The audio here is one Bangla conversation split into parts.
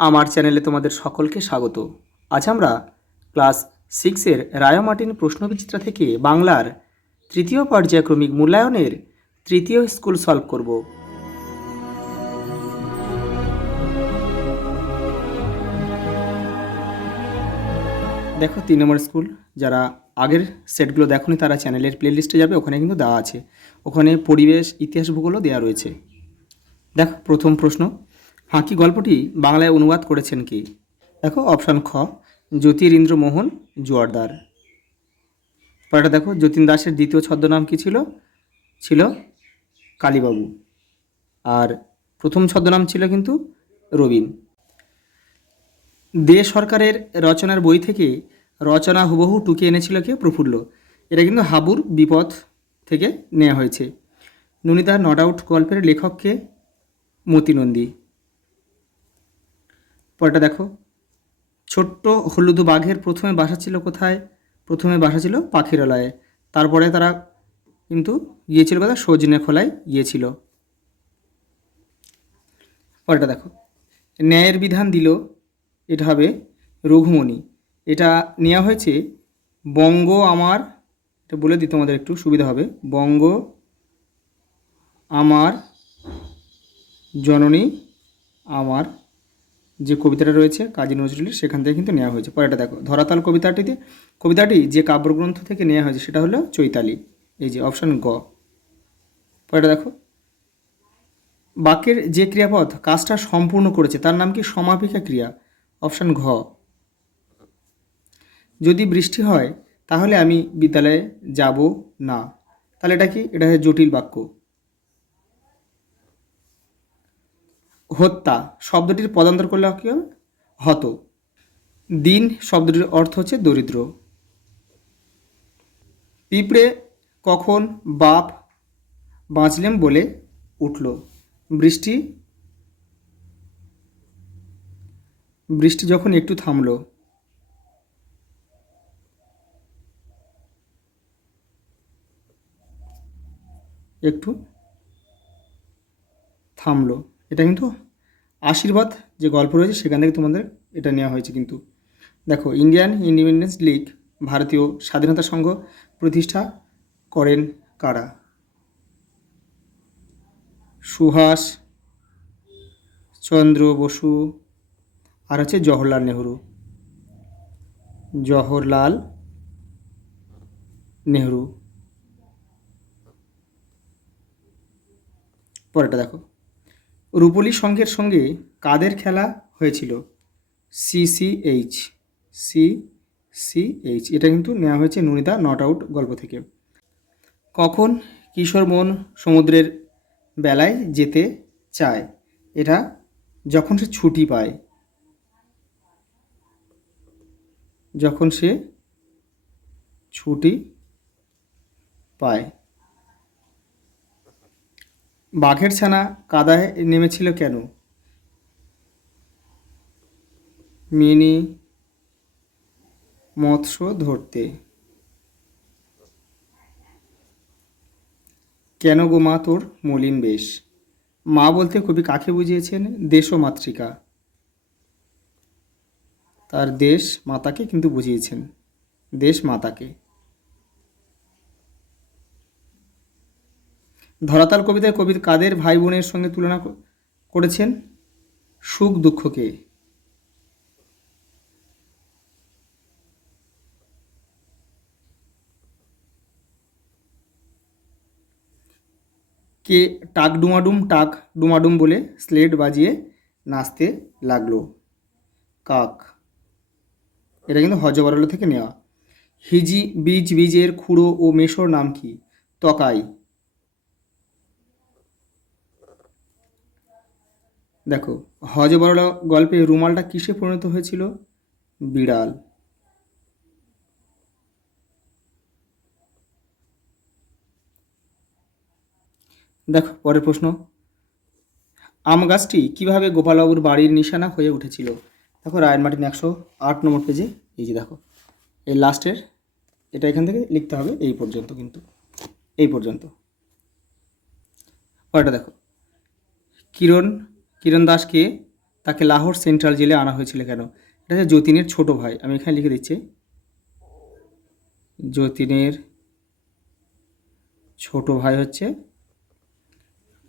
আমার চ্যানেলে তোমাদের সকলকে স্বাগত। আজ আমরা ক্লাস 6-এর রায় মার্টিন প্রশ্নবিচিত্রা থেকে বাংলার তৃতীয় পর্যায়ক্রমিক মূল্যায়নের তৃতীয় স্কুল সলভ করব। দেখো 3 নম্বর স্কুল, যারা আগের সেটগুলো দেখোনি তারা চ্যানেলের প্লেলিস্টে যাবে, ওখানে কিন্তু দেওয়া আছে। ওখানে পরিবেশ, ইতিহাস, ভূগোলও দেওয়া রয়েছে। দেখো প্রথম প্রশ্ন, ফাঁকি গল্পটি বাংলায় অনুবাদ করেছেন কি? দেখো অপশান খ, জ্যোতিরিন্দ্র মোহন জোয়ারদার। পরেরটা দেখো, যতীন দাসের দ্বিতীয় ছদ্মনাম কী ছিল? ছিল কালীবাবু। আর প্রথম ছদ্মনাম ছিল কিন্তু রবীন। দে সরকারের রচনার বই থেকে রচনা হুবহু টুকে এনেছিল কে? প্রফুল্ল। এটা কিন্তু হাবুর বিপদ থেকে নেওয়া হয়েছে। ননিদা নট আউট গল্পের লেখককে? মতি নন্দী। পরেরটা দেখো, ছোট্ট হলুদ বাঘের প্রথমে বাসা ছিল কোথায়? প্রথমে বাসা ছিল পাখিরালয়ে, তারপরে তারা কিন্তু গিয়েছিল কোথায়? সজনে খোলায় গিয়েছিল। পরেরটা দেখো, ন্যায়ের বিধান দিল, এটা হবে রঘুমণি। এটা নেওয়া হয়েছে বঙ্গ আমার, এটা বলে দিই তোমাদের একটু সুবিধা হবে, বঙ্গ আমার জননী আমার, যে কবিতাটা রয়েছে কাজী নজরুলের, সেখান থেকে কিন্তু নেওয়া হয়েছে। পরেরটা দেখো, ধরাতাল কবিতাটি যে কাব্যগ্রন্থ থেকে নেওয়া হয়েছে সেটা হলো চৈতালি। এই যে অপশান গ। পরেরটা দেখো, বাক্যের যে ক্রিয়াপদ কাজটা সম্পূর্ণ করেছে তার নাম কি? সমাপিকা ক্রিয়া। অপশান ঘ। যদি বৃষ্টি হয় তাহলে আমি বিদ্যালয়ে যাব না, তাহলে এটা কি? এটা হচ্ছে জটিল বাক্য। হত্যা শব্দটির পদান্তর করলে কি হবে? হত। দিন শব্দটির অর্থ হচ্ছে দরিদ্র। পিঁপড়ে কখন বাপ বাঁচলেম বলে উঠল? বৃষ্টি বৃষ্টি যখন একটু থামলো। একটু থামলো, এটা কিন্তু আশীর্বাদ যে গল্প রয়েছে সেখান থেকে তোমাদের এটা নেওয়া হয়েছে কিন্তু। দেখো, ইন্ডিয়ান ইন্ডিপেন্ডেন্স লীগ, ভারতীয় স্বাধীনতা সংঘ প্রতিষ্ঠা করেন কারা? সুভাষ চন্দ্র বসু আর হচ্ছে জওহরলাল নেহরু। জওহরলাল নেহরু। পরেরটা দেখো, রূপলী সংঘের সঙ্গে কাদের খেলা হয়েছিল? সিসিএইচ। সিসিএইচ, এটা কিন্তু নেওয়া হয়েছে ননিদা নট আউট গল্প থেকে। কখন কিশোর মন সমুদ্রের বেলায় যেতে চায়? এটা যখন সে ছুটি পায়। যখন সে ছুটি পায়। বাঘের ছানা কাদায় নেমেছিল কেন? মিনি মৎস্য ধরতে। কেন গো মা তোর মলিন বেশ? মা বলতে কবি কাকে বুঝিয়েছেন? দেশ ও মাতৃকা, তার দেশ মাতাকে কিন্তু বুঝিয়েছেন, দেশ মাতাকে। ধরাতাল কবিতায় কবি কাদের ভাই বোনের সঙ্গে তুলনা করেছেন? সুখ দুঃখকে। কে টাক ডুমাডুম বলে স্লেট বাজিয়ে নাচতে লাগলো? কাক। এটা কিন্তু হজবরল থেকে নেওয়া। হিজি বীজের খুঁড়ো ও মেশোর নাম কি? তকাই। দেখো, হজবরল গল্পে রুমালটা কিসে পরিণত হয়েছিল? বিড়াল। দেখো পরের প্রশ্ন, আম গাছটি কীভাবে গোপালবাবুর বাড়ির নিশানা হয়ে উঠেছিল? দেখো রায় মার্টিন 108 নম্বর পেজে, এই যে দেখো এই লাস্টের, এটা এখান থেকে লিখতে হবে এই পর্যন্ত, কিন্তু এই পর্যন্ত। পরেরটা দেখো, কিরণ দাসকে তাকে লাহোর সেন্ট্রাল জেলে আনা হয়েছিল কেন? এটা হচ্ছে যতীনের ছোট ভাই, আমি এখানে লিখে দিচ্ছি। যতীনের ছোট ভাই হচ্ছে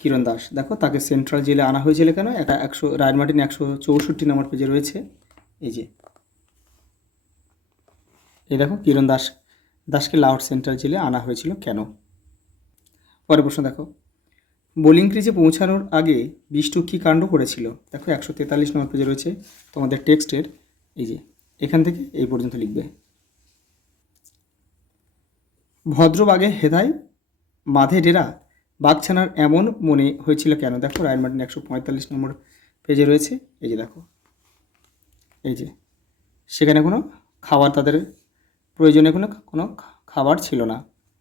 কিরণ দাস। দেখো তাকে সেন্ট্রাল জেলে আনা হয়েছিল কেন? এটা রায়ন মার্টিন 164 নম্বর পেজে রয়েছে। এই যে এই দেখো, কিরণ দাসকে লাহোর সেন্ট্রাল জেলে আনা হয়েছিল কেন? পরের প্রশ্ন দেখো, বোলিং ক্রিজে পৌঁছানোর আগে বিষ্টু কী কাণ্ড করেছিল? দেখো 143 নম্বর পেজে রয়েছে তোমাদের টেক্সটের। এই যে এখান থেকে এই পর্যন্ত লিখবে। ভদ্রবাগে হেদায় বাঁধে ডেরা, বাঘছানার এমন মনে হয়েছিল কেন? দেখো রায়ন মার্টিন 145 নম্বর পেজে রয়েছে। এই যে দেখো, এই যে সেখানে কোনো খাবার, তাদের প্রয়োজনে কোনো খাবার ছিল না।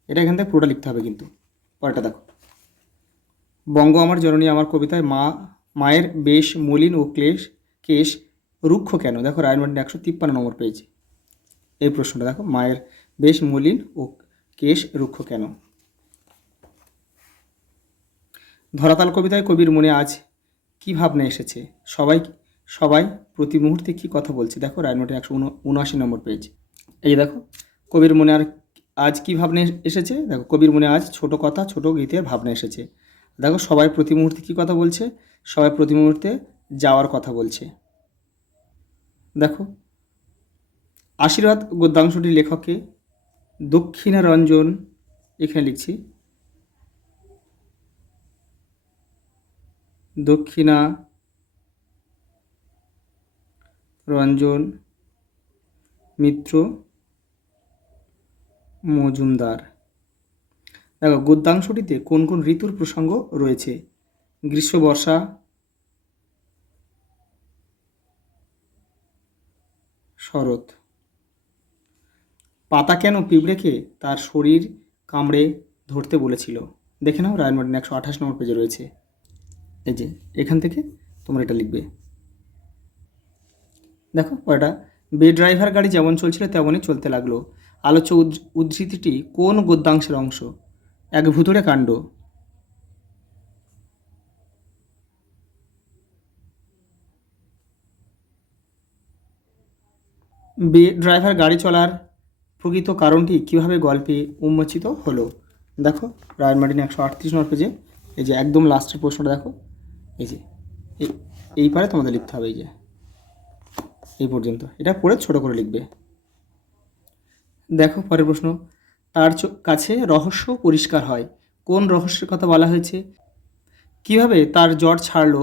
এটা এখান থেকে পুরোটা লিখতে হবে কিন্তু। পরেরটা দেখো, বঙ্গ আমার জননী আমার কবিতায় মায়ের বেশ মলিন ও কেশ রুক্ষ কেন? দেখো রায়ন মার্টিন 153 নম্বর পেজ। এই প্রশ্নটা দেখো, মায়ের বেশ মলিন ও কেশ রুক্ষ কেন? ধরাতাল কবিতায় কবির মনে আজ কী ভাবনা এসেছে? সবাই সবাই প্রতি মুহূর্তে কী কথা বলছে? দেখো রায়ন মার্টিন 179 নম্বর পেজ। এই দেখো, কবির মনে আজ কী ভাবনা এসেছে? দেখো কবির মনে আজ ছোট কথা ছোট গীতের ভাবনা এসেছে। দেখো সবাই প্রতি মুহূর্তে কী কথা বলছে? সবাই প্রতি মুহূর্তে যাওয়ার কথা বলছে। দেখো আশীর্বাদ গদ্যাংশটি লেখককে দক্ষিণা রঞ্জন, এখানে লিখছি দক্ষিণা রঞ্জন মিত্র মজুমদার। দেখো গদ্যাংশটিতে কোন কোন ঋতুর প্রসঙ্গ রয়েছে? গ্রীষ্ম, বর্ষা, শরৎ। পাতা কেন পিঁপড়েকে তার শরীর কামড়ে ধরতে বলেছিল? দেখে নাও, রায়ন মার্টিন 128 নম্বর পেজে রয়েছে। এই যে এখান থেকে তোমরা এটা লিখবে। দেখো পরেটা, ড্রাইভার গাড়ি যেমন চলছিল তেমনই চলতে লাগলো। আলোচ্য উদ্ধৃতিটি কোন গদ্যাংশের অংশ? এক ভুতুড়ে কাণ্ড। ড্রাইভার গাড়ি চলার প্রকৃত কারণটি কীভাবে গল্পে উন্মোচিত হলো? দেখো রায়ন মার্টিন 138 নম্বর পেজে। এই যে একদম লাস্টের প্রশ্নটা দেখো, এই যে এই পারে তোমাদের লিখতে হবে। এই যে এই পর্যন্ত এটা পড়ে ছোট করে লিখবে। দেখো পরের প্রশ্ন, তার কাছে রহস্য পরিষ্কার হয়, কোন রহস্যের কথা বলা হয়েছে? কিভাবে তার জ্বর ছাড়লো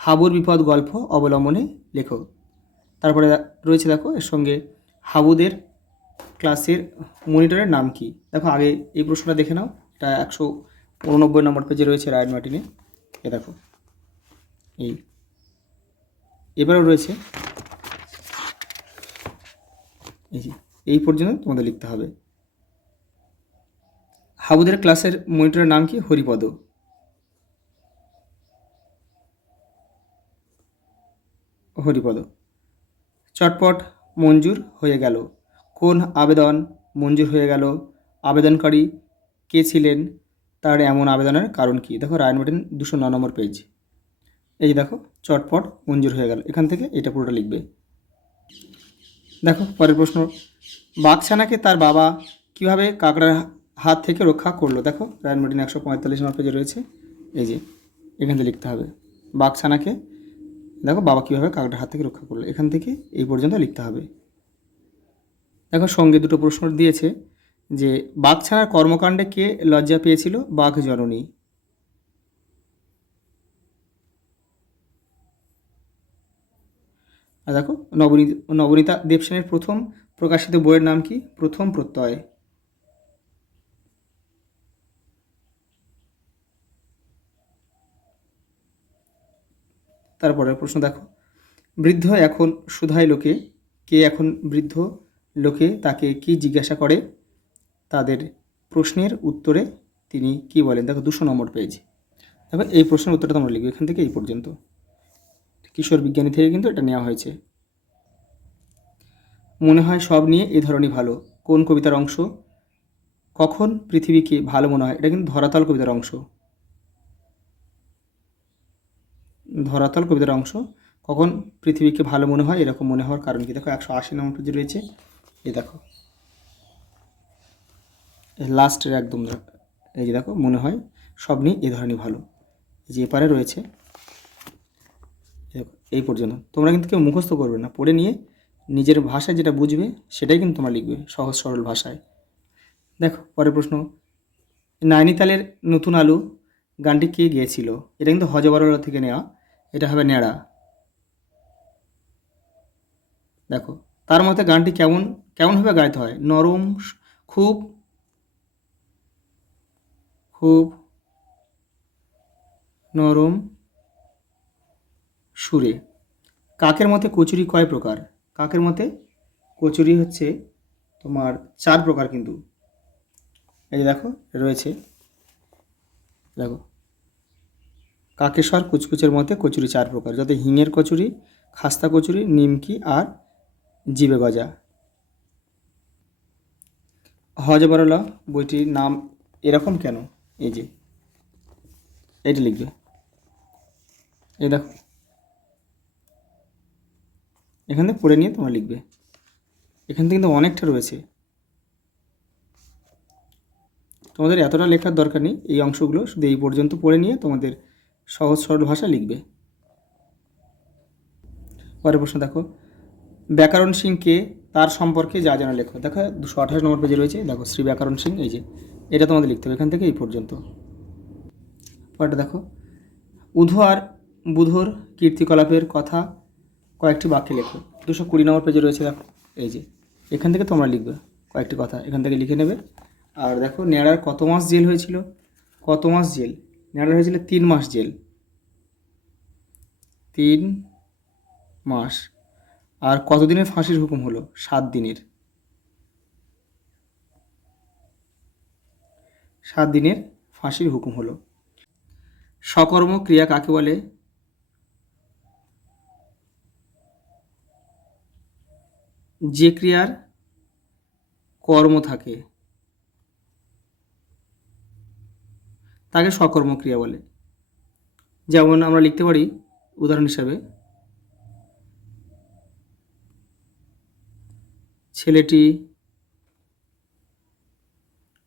হাবুর বিপদ গল্প অবলম্বনে লেখো। তারপরে রয়েছে দেখো এর সঙ্গে হাবুদের ক্লাসের মনিটরের নাম কি? দেখো আগে এই প্রশ্নটা দেখে নাও, এটা 189 নম্বর পেজে রয়েছে রায়ন মার্টিনে। এ দেখো এবারেও রয়েছে। এই যে এই পর্যন্ত তোমাদের লিখতে হবে। হাবুদের ক্লাসের মনিটরের নাম কি? হরিপদ। চটপট মঞ্জুর হয়ে গেল, কোন আবেদন মঞ্জুর হয়ে গেল? আবেদনকারী কে ছিলেন? তার এমন আবেদনের কারণ কি? দেখো রায়ন মার্টিন 209 নম্বর পেজ। এই দেখো চটপট মঞ্জুর হয়ে গেল, এখান থেকে এটা পুরোটা লিখবে। দেখো পরের প্রশ্ন, বাঘছানাকে তার বাবা কিভাবে কাকড়ার হাত থেকে রক্ষা করলো? দেখো রায়ন মার্টিন 145 নম্বর পেজে রয়েছে। এই যে এখান থেকে লিখতে হবে, বাঘছানাকে দেখো বাবা কীভাবে কাকড়ার হাত থেকে রক্ষা করলো, এখান থেকে এই পর্যন্ত লিখতে হবে। দেখো সঙ্গে দুটো প্রশ্ন দিয়েছে যে বাঘছানার কর্মকাণ্ডে কে লজ্জা পেয়েছিল? বাঘ জননী। আর দেখো নবনীতা দেবসেনের প্রথম প্রকাশিত বইয়ের নাম কি? প্রথম প্রত্যয়। তারপরের প্রশ্ন দেখো, বৃদ্ধ এখন সুধায় লোকে, কে এখন বৃদ্ধ লোকে তাকে কি জিজ্ঞাসা করে? তাদের প্রশ্নের উত্তরে তিনি কি বলেন? দেখো 200 নম্বর পেজ। দেখো এই প্রশ্নের উত্তরটা তোমরা লিখবে এখান থেকে এই পর্যন্ত। কিশোর বিজ্ঞানী থেকে কিন্তু এটা নেওয়া হয়েছে। মনে হয় সব নিয়ে এ ধরনই ভালো, কোন কবিতার অংশ? কখন পৃথিবীকে ভালো মনে হয়, এটা কিন্তু ধরাতল কবিতার অংশ। ধরাতল কবিতার অংশ, কখন পৃথিবীকে ভালো মনে হয়, এরকম মনে হওয়ার কারণ কি? দেখো 180 নম্বর পেজে রয়েছে, এই দেখো লাস্টের একদম এই যে দেখো, মনে হয় স্বপ্নই এ ধরনের ভালো। এই যে এপারে রয়েছে, দেখো এই পর্যন্ত। তোমরা কিন্তু কেউ মুখস্থ করবে না, পড়ে নিয়ে নিজের ভাষায় যেটা বুঝবে সেটাই কিন্তু তোমরা লিখবে সহজ সরল ভাষায়। দেখো পরের প্রশ্ন, নাইনিতালের নতুন আলু গানটি কে গেয়েছিল? এটা কিন্তু হজবরলা থেকে নেওয়া, এটা হবে ন্যাড়া। দেখো তার মতে গানটি কেমনভাবে গাইতে হয়? নরম, খুব খুব নরম সুরে। কাকের মতে কচুরি কয় প্রকার? কাকের মতে কচুরি হচ্ছে তোমার 4 প্রকার কিন্তু। এই যে দেখো রয়েছে, দেখো কাকেশ্বর কুচকুচের মতে কচুরি 4 প্রকার, যাতে হিঙের কচুরি, খাস্তা কচুরি, নিমকি আর জিবে গজা। হজবরলা বইটির নাম এরকম কেন? এই যে এইটা লিখবে, এই দেখো এখান থেকে পড়ে নিয়ে তোমরা লিখবে। এখান থেকে কিন্তু অনেকটা রয়েছে, তোমাদের এতটা লেখার দরকার নেই। এই অংশগুলো শুধু এই পর্যন্ত পড়ে নিয়ে তোমাদের সহজ সরল ভাষা লিখবে। পরের প্রশ্ন দেখো, ব্যাকরণ সিংকে তার সম্পর্কে যা জানা লেখো। দেখো 228 নম্বর পেজে রয়েছে, দেখো শ্রী ব্যাকরণ সিং, এই যে এটা তোমাদের লিখতে হবে এখান থেকে এই পর্যন্ত। পরেরটা দেখো, উধো আর বুধোর কীর্তিকলাপের কথা কয়েকটি বাক্যে লেখো। 220 নম্বর পেজে রয়েছে, দেখো এই যে এখান থেকে তোমরা লিখবে কয়েকটি কথা, এখান থেকে লিখে নেবে। আর দেখো ন্যাড়ার কত মাস জেল হয়েছিল? কত মাস জেল? ন্যাড়ার হয়েছিল 3 মাস জেল, 3 মাস। আর কতদিনের ফাঁসির হুকুম হলো? 7 দিনের। 7 দিনের ফাঁসির হুকুম হলো। সকর্ম ক্রিয়া কাকে বলে? যে ক্রিয়ার কর্ম থাকে তাকে সকর্ম ক্রিয়া বলে। যেমন আমরা লিখতে পারি উদাহরণ হিসাবে, ছেলেটি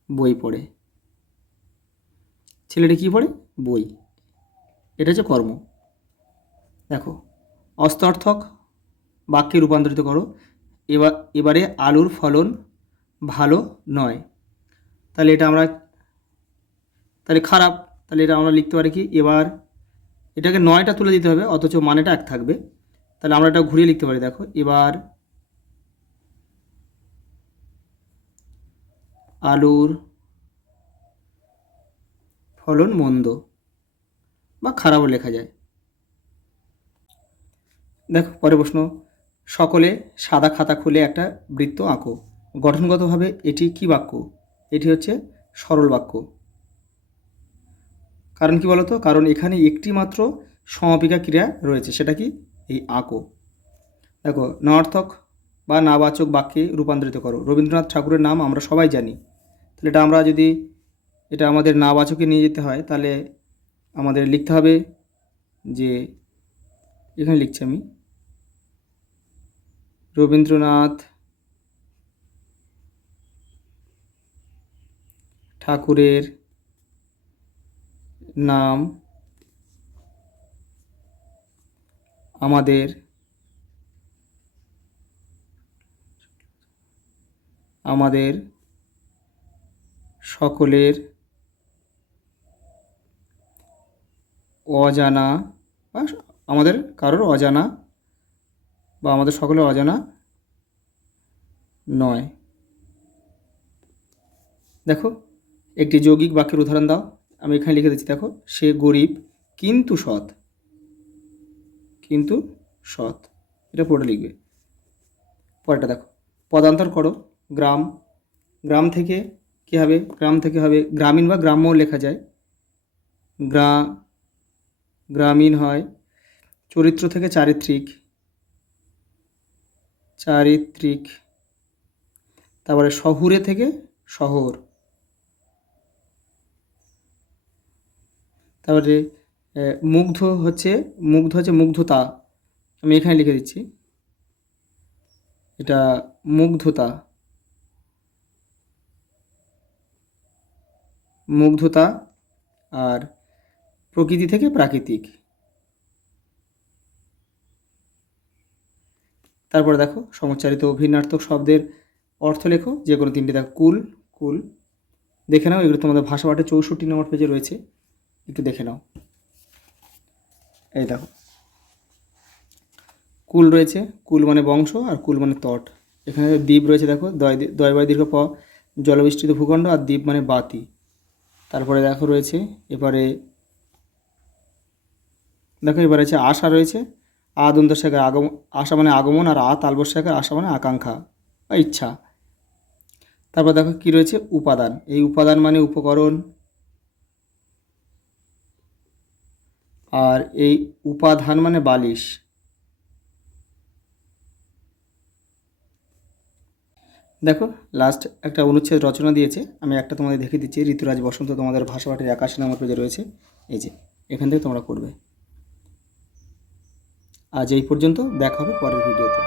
বই পড়ে। ছেলেটি কী পড়ে? বই। এটা হচ্ছে কর্ম। দেখো অস্তার্থক বাক্যে রূপান্তরিত করো। এবারে আলুর ফলন ভালো নয়, তাহলে এটা আমরা, তাহলে খারাপ, তাহলে এটা আমরা লিখতে পারি কি? এবার এটাকে 9টা তুলে দিতে হবে, অথচ মানেটা এক থাকবে। তাহলে আমরা এটা ঘুরিয়ে লিখতে পারি, দেখো এবার আলুর ফলন মন্দ বা খারাপও লেখা যায়। দেখো পরে প্রশ্ন, সকলে সাদা খাতা খুলে একটা বৃত্ত আঁকো। গঠনগতভাবে এটি কি বাক্য? এটি হচ্ছে সরল বাক্য। কারণ কি বলতো? কারণ এখানে একটি মাত্র সমাপিকা ক্রিয়া রয়েছে, সেটা কি? এই আঁকো। দেখো নর্থক বা নাবাচক বাক্যে রূপান্তরিত করো। রবীন্দ্রনাথ ঠাকুরের নাম আমরা সবাই জানি, তাহলে এটা আমরা যদি এটা আমাদের নাবাচকে নিয়ে যেতে হয়, তাহলে আমাদের লিখতে হবে যে, এখানে লিখছি আমি, রবীন্দ্রনাথ ঠাকুরের নাম আমাদের আমাদের সকলের অজানা, বা আমাদের কারোর অজানা, বা আমাদের সকলের অজানা নয়। দেখো একটি যৌগিক বাক্যের উদাহরণ দাও। আমি এখানে লিখে দিচ্ছি, দেখো সে গরিব কিন্তু সৎ, কিন্তু সৎ, এটা পড়ে লিখবে। পরেরটা দেখো, পদান্তর করো। গ্রাম, গ্রাম থেকে কী হবে? গ্রাম থেকে হবে গ্রামীণ বা গ্রাম্য লেখা যায়, গ্রামীণ হয়। চরিত্র থেকে চারিত্রিক, চারিত্রিক। তারপরে শহুরে থেকে শহর। তারপরে মুগ্ধ হচ্ছে মুগ্ধতা, আমি এখানে লিখে দিচ্ছি, এটা মুগ্ধতা, মুগ্ধতা আর প্রকৃতি থেকে প্রাকৃতিক। তারপরে দেখো সমুচ্চারিত ভিন্নার্থক শব্দের অর্থ লেখো, যে কোনো তিনটি। দেখো কুল, কুল দেখে নাও, এগুলো তোমাদের ভাষা পাঠে 64 নম্বর পেজে রয়েছে, একটু দেখে নাও। এই দেখো কুল রয়েছে, কুল মানে বংশ আর কুল মানে তট। এখানে দ্বীপ রয়েছে, দেখো দয় বয় দীর্ঘ প, জলবিস্তৃত ভূখণ্ড, আর দ্বীপ মানে বাতি। তারপরে দেখো রয়েছে এবারে, দেখো এবারে আছে আশা রয়েছে, আ দন্ত শাখার আগমন, আশা মানে আগমন, আর তালবশ শাখার আশা মানে আকাঙ্ক্ষা বা ইচ্ছা। তারপর দেখো কি রয়েছে উপাদান, এই উপাদান মানে উপকরণ, আর এই উপাধান মানে বালিশ। দেখো লাস্ট একটা অনুচ্ছেদ রচনা দিয়েছে, আমি একটা তোমাদের দেখে দিচ্ছি। ঋতুরাজ বসন্ত তোমাদের ভাষা পাঠের 81 নম্বর পেজে রয়েছে, এই যে এখান থেকে তোমরা করবে। আজ এই পর্যন্ত, দেখা হবে পরের ভিডিওতে।